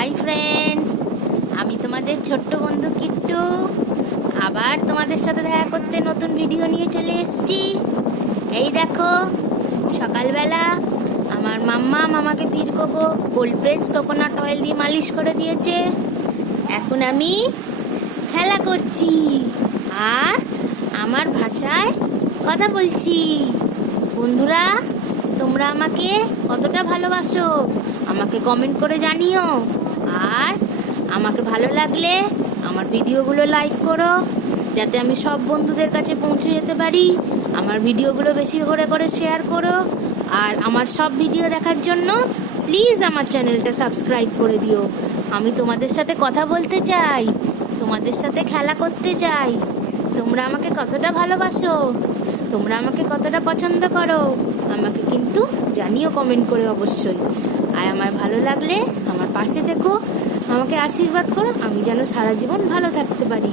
Hi friends, আমি তোমাদের ছোট্ট বন্ধু কিট্টু আবার তোমাদের সাথে দেখা করতে নতুন ভিডিও নিয়ে চলে এসেছি। এই দেখো, সকালবেলা আমার মাম্মা আমাকে ভিড়কোকো কোল্ড প্রেস কোকোনাট অয়েল দিয়ে মালিশ করে দিয়েছে। এখন আমি খেলা করছি আর আমার ভাষায় কথা বলছি। বন্ধুরা, তোমরা আমাকে কতটা ভালোবাসো আমাকে কমেন্ট করে জানিও। আর আমাকে ভালো লাগলে আমার ভিডিওগুলো লাইক করো, যাতে আমি সব বন্ধুদের কাছে পৌঁছে যেতে পারি। আমার ভিডিওগুলো বেশি করে করে শেয়ার করো। আর আমার সব ভিডিও দেখার জন্য প্লিজ আমার চ্যানেলটা সাবস্ক্রাইব করে দিও। আমি তোমাদের সাথে কথা বলতে চাই, তোমাদের সাথে খেলা করতে চাই। তোমরা আমাকে কতটা ভালোবাসো, তোমরা আমাকে কতটা পছন্দ করো আমাকে কিন্তু জানিও কমেন্ট করে অবশ্যই। আর আমার ভালো লাগলে আমার পাশে থেকো, আমাকে আশীর্বাদ করো, আমি যেন সারা জীবন ভালো থাকতে পারি।